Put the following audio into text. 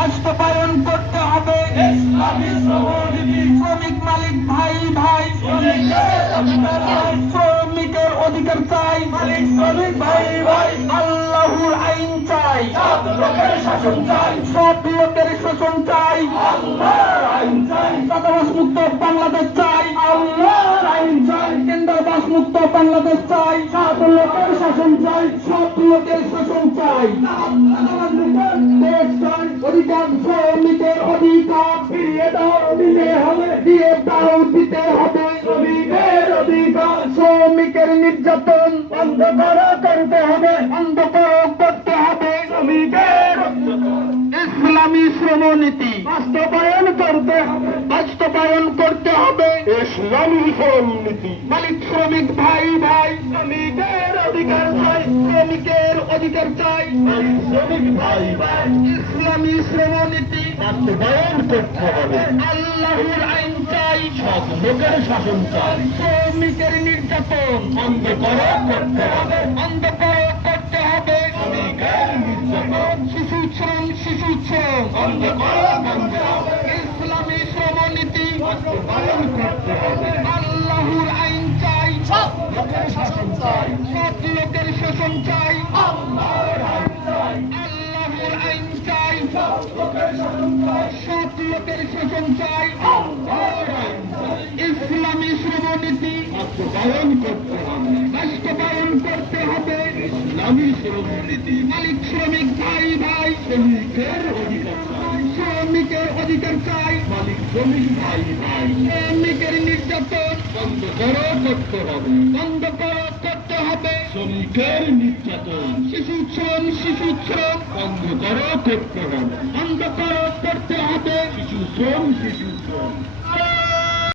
বাস্তবায়ন করতে হবে। শ্রমিক মালিক ভাই ভাই শ্রমিকের অধিকার চাই শ্রমিকের অধিকার চাই। মালিক শ্রমিক ভাই ভাই। আল্লাহর আইন চাই। সব লোকের শাসন চাই। সব লোকের শোষণ চাই। আল্লাহর আইন চাই। চাঁদাবাস মুক্ত বাংলাদেশ চাই। আল্লাহর আইন চাই। কেন্দ্রবাস মুক্ত বাংলাদেশ চাই। সব লোকের শাসন চাই। সব লোকের শোষণ চাই। দেশ চাই অধিকার ফিরিয়ে দাও দিতে হবে দিয়ে দাও দিতে হবে। শ্রমিকের অধিকার শ্রমিকের নির্যাতন বন্ধ করা করতে হবে বন্ধ করো করতে হবে। শ্রমিকের ইসলামী শ্রমনীতি বাস্তবায়ন করতে হবে বাস্তবায়ন করতে হবে। ইসলামী শ্রমনীতি। মালিক শ্রমিক ভাই ভাই শ্রমিকের অধিকার চাই। শ্রমিক ভাই ইসলামী শ্রমনীতি। বাস্তবায়ন করতে হবে। আল্লাহর আইন চাই। সব লোকের শাসন চাই। শ্রমিকের নির্যাতন। বন্ধ করা করতে হবে। বন্ধ করো করতে হবে। শিশু শ্রম শিশু শ্রম। বন্ধ করা বন্ধ হবে। ইসলামী শ্রমনীতি। বাস্তবায়ন করতে হবে। আল্লাহর আইন সব লোকের শোষণ চাই ইসলামী শ্রমনীতি বাস্তবায়ন করতে হবে। বাস্তবায়ন করতে হবে। ইসলামী শ্রমনীতি। মালিক শ্রমিক ভাই ভাই। শ্রমিকের অধিকার শ্রমিকের অধিকার চাই। মালিক শ্রমিক ভাই ভাই। শ্রমিকের নির্যাতন বন্ধ করা, করতে হবে। বন্ধ করো শ্রমিকের নির্যাতন। শিশু শ্রম শিশু শ্রম বন্ধ করো, করতে হবে। বন্ধ করো, করতে হবে। শিশু শ্রম শিশু শ্রম